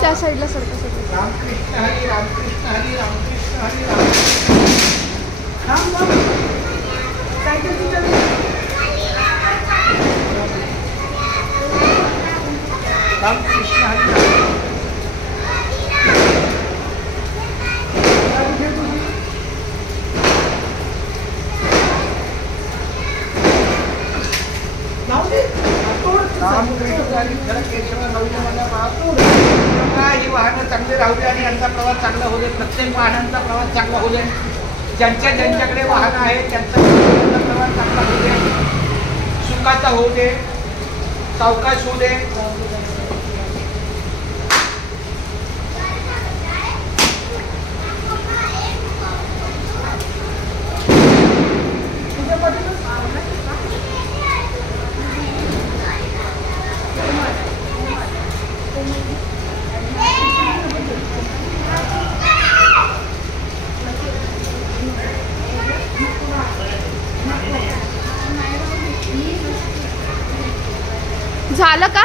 त्या साईडला सारखं सगळं रामकृष्ण हरी रामकृष्ण हरी रामकृष्ण हरी राम रामकृष्ण हरी ही वाहनं चांगली राहू दे आणि यांचा प्रवास चांगला होऊ दे. प्रत्येक वाहनांचा प्रवास चांगला होऊ दे. ज्यांच्याकडे वाहनं आहेत त्यांचा प्रवास चांगला होऊ दे. सुखाचा होऊ दे, सावकाश होऊ दे. झालं का?